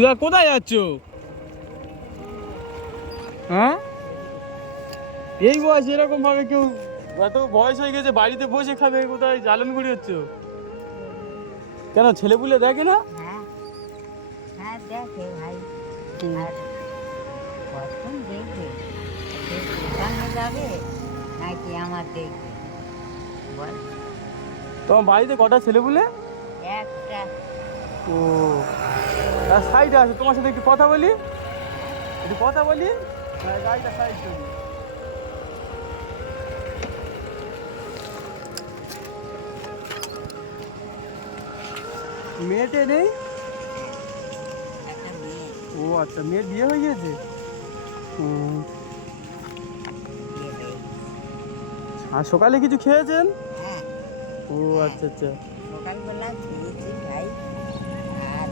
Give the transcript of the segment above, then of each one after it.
দিদা কোথায় যাচ্ছ? হ্যাঁ, এই বয়স এরকম ভাবে কেউ, এত বয়স হয়ে গেছে বাড়িতে বসে খাবে, কোথায় জ্বালান গুড়ি হচ্ছে? কেন ছেলেপুলে দেখে না? হ্যাঁ হ্যাঁ দেখে ভাই। আর কখন দেখবে, দোকানে যাবে নাকি আমার দেখবে বল? তোমার বাড়িতে কটা ছেলেপুলে? একটা। ও, তার সাইডে আছে, তোমার সাথে একটু কথা বলি, একটু কথা বলি, গাড়িটা সাইড করি। মেয়েটে নেই? একটা মেয়ে ও আচ্ছা, মেয়ের বিয়ে হয়ে গিয়েছে? বিয়ে হয়ে গেছে। আর সকালে কিছু খেয়েছেন? হ্যাঁ ও আচ্ছা আচ্ছা। সকালবেলা খেয়েছি ভাই। আর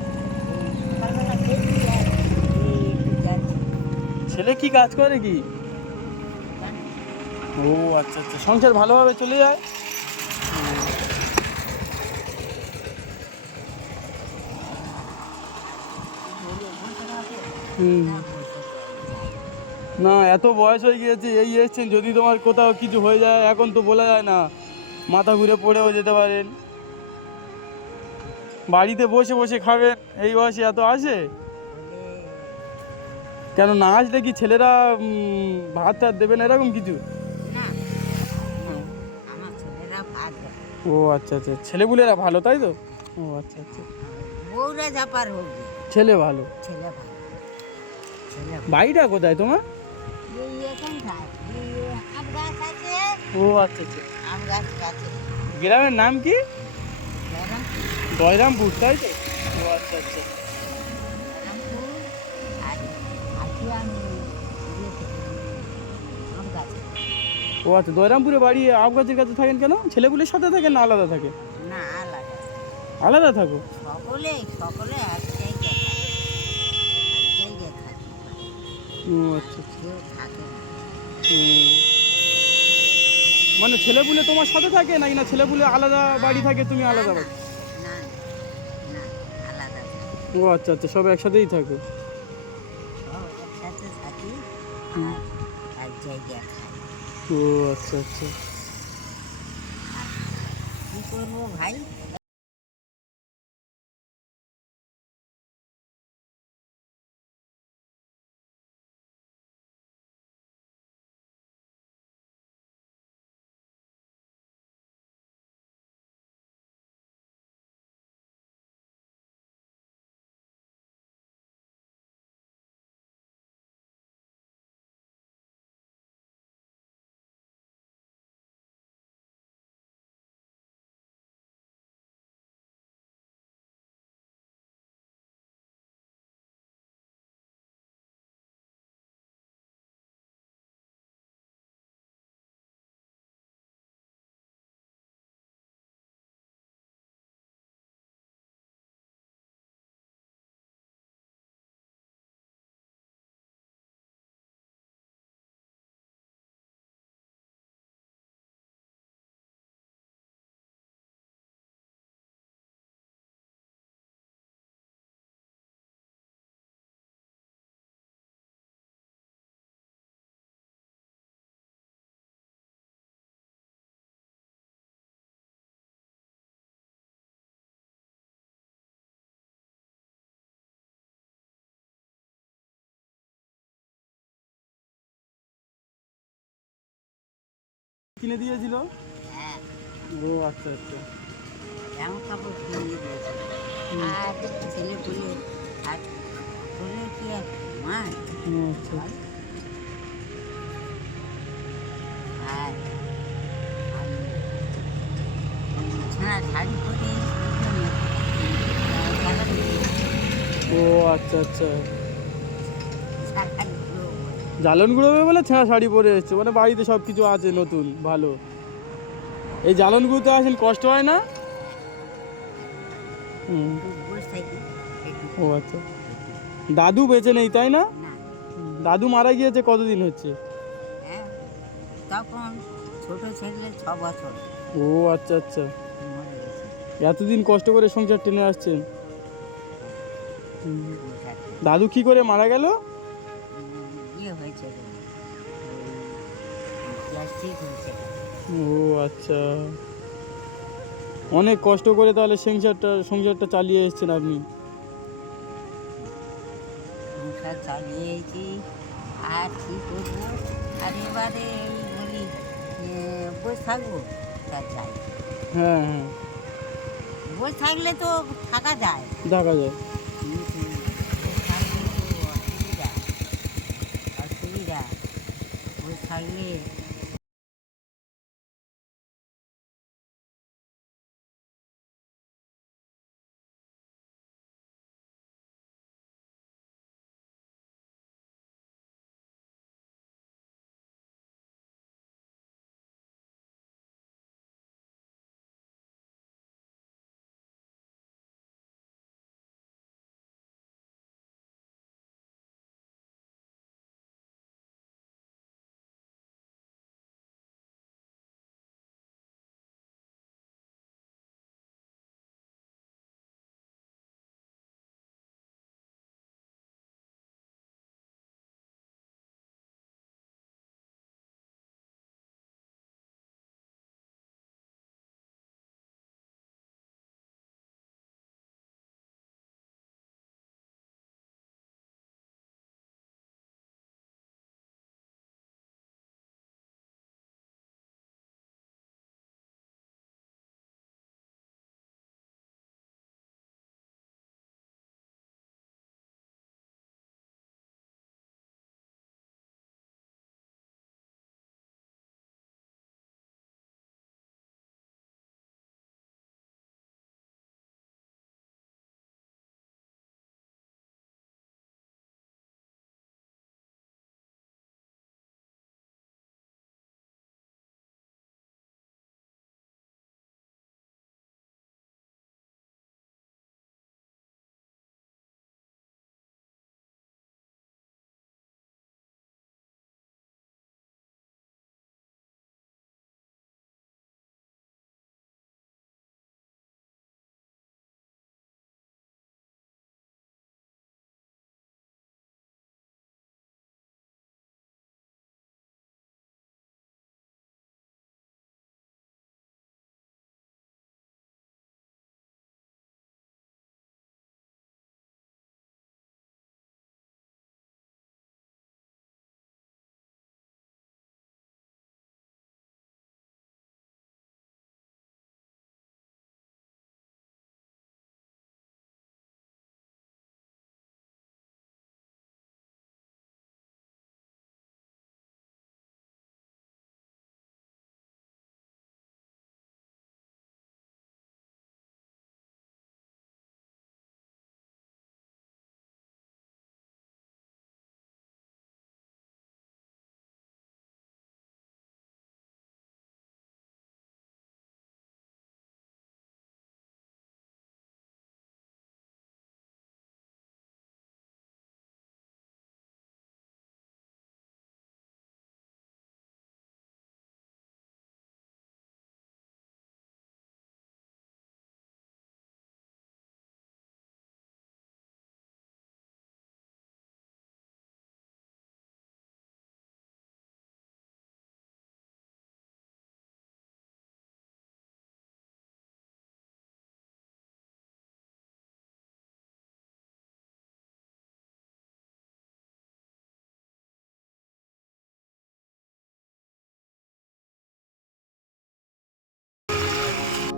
এই সকালবেলা খেয়েছি আর এই একটু যাচ্ছি। ছেলে কি কাজ করে কি? জানো? ও আচ্ছা আচ্ছা, সংসার ভালোভাবে চলে যায়? হুম। না, এত বয়স হয়ে গিয়েছে, এই এসছেন, যদি তোমার কোথাও কিছু হয়ে যায় এখন তো বলা যায় না, মাথা ঘুরে পড়েও যেতে পারেন। বাড়িতে বসে বসে খাবেন, এই বয়সে এত আসে? কেন না আসলে কি ছেলেরা ভাত টাত দেবে না এরকম কিছু? না, আমার ছেলেরা ভাত দেয়। ও আচ্ছা আচ্ছা, ছেলেপুলেরা ভালো তাই তো? ও আচ্ছা আচ্ছা, বউরা যাপার হোক, ছেলে ভালো। ছেলে ভালো, ছেলে ভালো। বাড়িটা কোথায় তোমার? এই এখানটায় এই আম গাছ আছে, ও আচ্ছা আচ্ছা, আম গাছ আছে। গ্রামের নাম কি? জয়রামপুর, দয়রামপুর তাই তো? ও আচ্ছা আচ্ছা। জয়রামপুর। আর আছি আমি ইয়ে থেকে, আম গাছে। ও আচ্ছা, দয়রামপুরে বাড়ি, আম গাছের কাছে থাকেন কেন? ছেলেপুলের সাথে থাকেন না আলাদা থাকে? না আলাদা, আলাদা থাকো? সকলে সকলে এক জায়গায় থাকে, এক জায়গায় থাকি। ও আচ্ছা আচ্ছা। কেউ থাকে না। হুম। মানে ছেলেপুলে তোমার সাথে থাকে নাকি না ছেলেপুলে আলাদা বাড়ি থাকে, তুমি না আলাদা না বাড়ি? না না, আলাদা থাকি। ও আচ্ছা আচ্ছা, সব একসাথেই থাকো? সব একসাথে থাকি হুম। আর এক জায়গায় খাই। ও আচ্ছা আচ্ছা। কী করবো ভাই? কিনে দিয়েছিল? হ্যাঁ, ও আচ্ছা আচ্ছা। জামা কাপড় কিনে দিয়েছে। আর ছেলে পুলে, আর বলে কি আর মাছ ও আচ্ছা। হয়? আর আমি ছাড়া শাড়ি পরে ও আচ্ছা আচ্ছা, শাড়ি জ্বালন গুঁড়োবে বলে ছেঁড়া শাড়ি পরে এসছে, মানে বাড়িতে সব কিছু আছে নতুন ভালো। এই জ্বালন গুঁড়োতে আসেন, কষ্ট হয় না? হুম। বসে থাকি একটু। ও আচ্ছা, দাদু বেঁচে নেই তাই না? না, দাদু মারা গিয়েছে কতদিন হচ্ছে? হ্যাঁ, তখন ছোট ছেলে 6 বছর ও আচ্ছা আচ্ছা, মরে গেছে। এতদিন কষ্ট করে সংসার টেনে আসছেন। হুম। সংসারটা। দাদু কি করে মারা গেল? ইয়ে হয়েছে গ্যাস্ট্রিক হয়েছে। ও আচ্ছা, অনেক কষ্ট করে তাহলে সংসারটা চালিয়ে এসেছেন আপনি। সংসার চালিয়েছি আর কী করবো। আর এবারে এই বলি বসে থাকবো, তা যাই। হ্যাঁ হ্যাঁ, বসে থাকলে তো থাকা যায়, দেখা যায়। কিন্তু বসে থাকলে তো অসুবিধা। বসে থাকলে